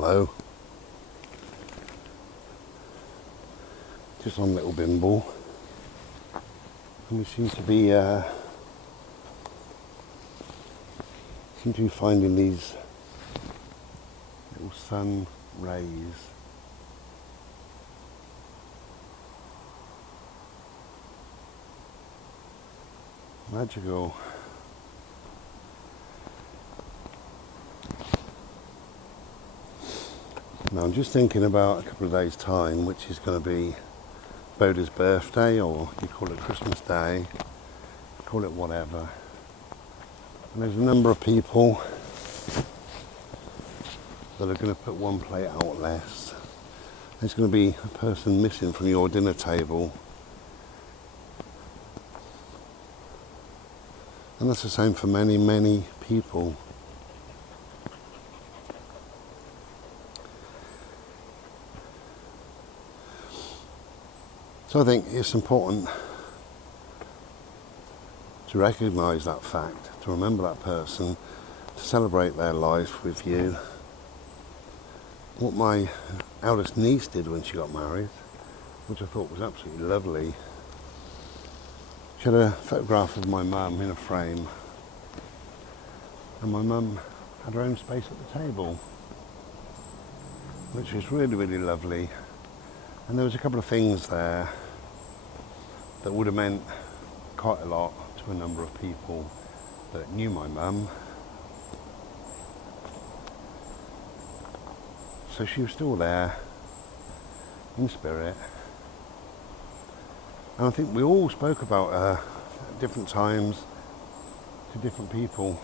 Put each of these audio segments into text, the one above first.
Hello. Just on little bimble. And we seem to be finding these little sun rays. Magical. Now I'm just thinking about a couple of days' time, which is going to be Boda's birthday, or you call it Christmas Day, call it whatever. And there's a number of people that are going to put one plate out less. There's going to be a person missing from your dinner table. And that's the same for many, many people. So I think it's important to recognise that fact, to remember that person, to celebrate their life with you. What my eldest niece did when she got married, which I thought was absolutely lovely. She had a photograph of my mum in a frame, and my mum had her own space at the table, which was really, really lovely. And there was a couple of things there that would have meant quite a lot to a number of people that knew my mum. So she was still there in spirit. And I think we all spoke about her at different times to different people.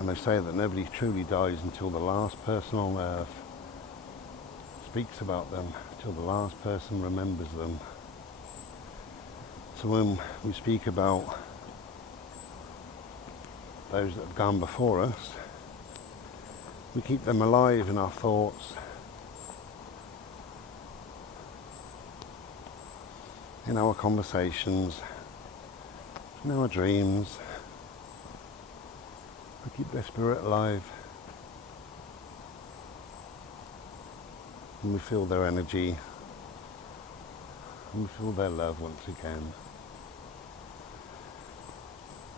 And they say that nobody truly dies until the last person on earth speaks about them, till the last person remembers them. So when we speak about those that have gone before us, we keep them alive in our thoughts, in our conversations, in our dreams. We keep their spirit alive. And we feel their energy, and we feel their love once again.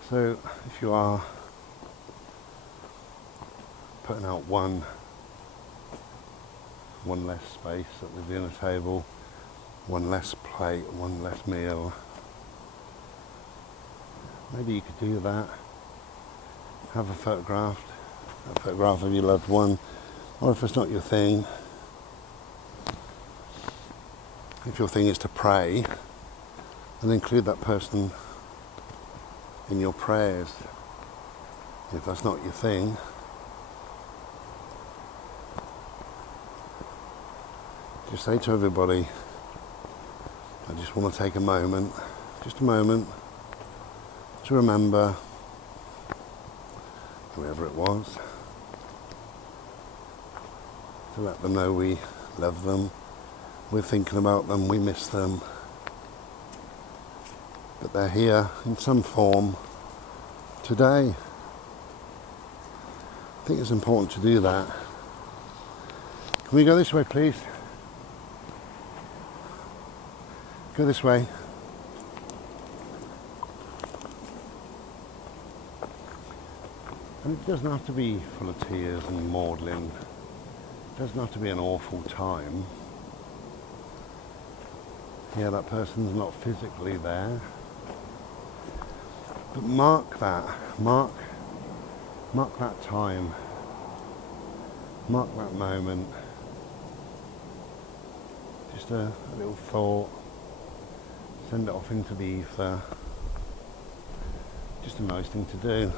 So if you are putting out one less space at the dinner table, one less plate, one less meal, maybe you could do that. Have a photograph of your loved one, or if it's not your thing, if your thing is to pray, then include that person in your prayers. If that's not your thing, just say to everybody, I just want to take a moment, just a moment, to remember whoever it was, to let them know we love them. We're thinking about them, we miss them, but they're here in some form today. I think it's important to do that. Can we go this way, please? Go this way. And it doesn't have to be full of tears and maudlin. It doesn't have to be an awful time. Yeah, that person's not physically there. But mark that. Mark that time. Mark that moment. Just a little thought. Send it off into the ether. Just a nice thing to do.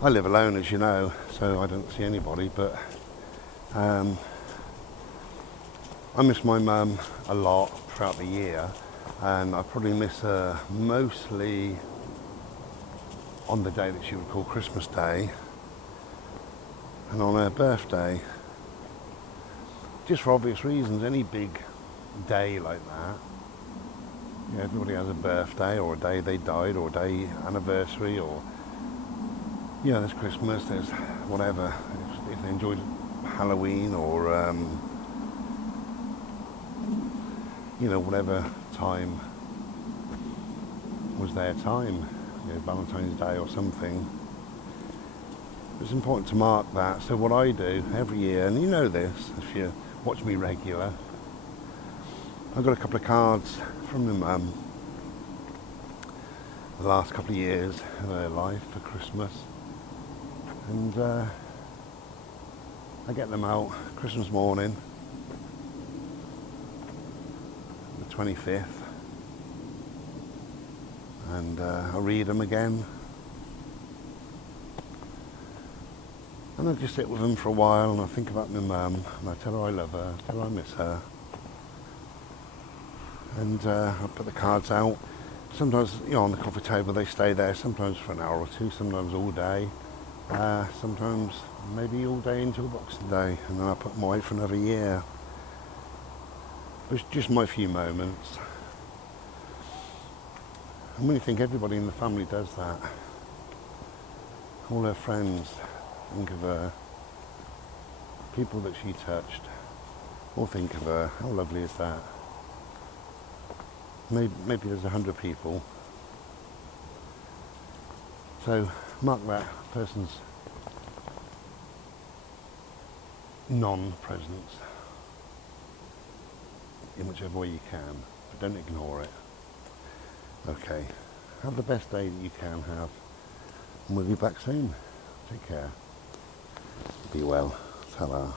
I live alone, as you know, so I don't see anybody, but I miss my mum a lot throughout the year, and I probably miss her mostly on the day that she would call Christmas Day and on her birthday. Just for obvious reasons, any big day like that, you know, everybody has a birthday or a day they died or a day anniversary or there's Christmas, there's whatever. If they enjoyed Halloween or whatever time was their time, Valentine's Day or something. It's important to mark that. So what I do every year, and you know this if you watch me regular, I've got a couple of cards from my mum the last couple of years of her life for Christmas, and I get them out Christmas morning, the 25th, and I read them again, and I just sit with them for a while, and I think about my mum, and I tell her I love her, tell her I miss her, and I put the cards out. Sometimes, on the coffee table they stay there, sometimes for an hour or two, sometimes all day, sometimes maybe all day until Boxing Day, and then I put them away for another year. It's just my few moments. And when you think everybody in the family does that, all her friends think of her, people that she touched, all think of her. How lovely is that? Maybe there's 100 people. So mark that person's non-presence in whichever way you can, but don't ignore it. Okay, have the best day that you can have, and we'll be back soon. Take care. Be well. Ta-ra.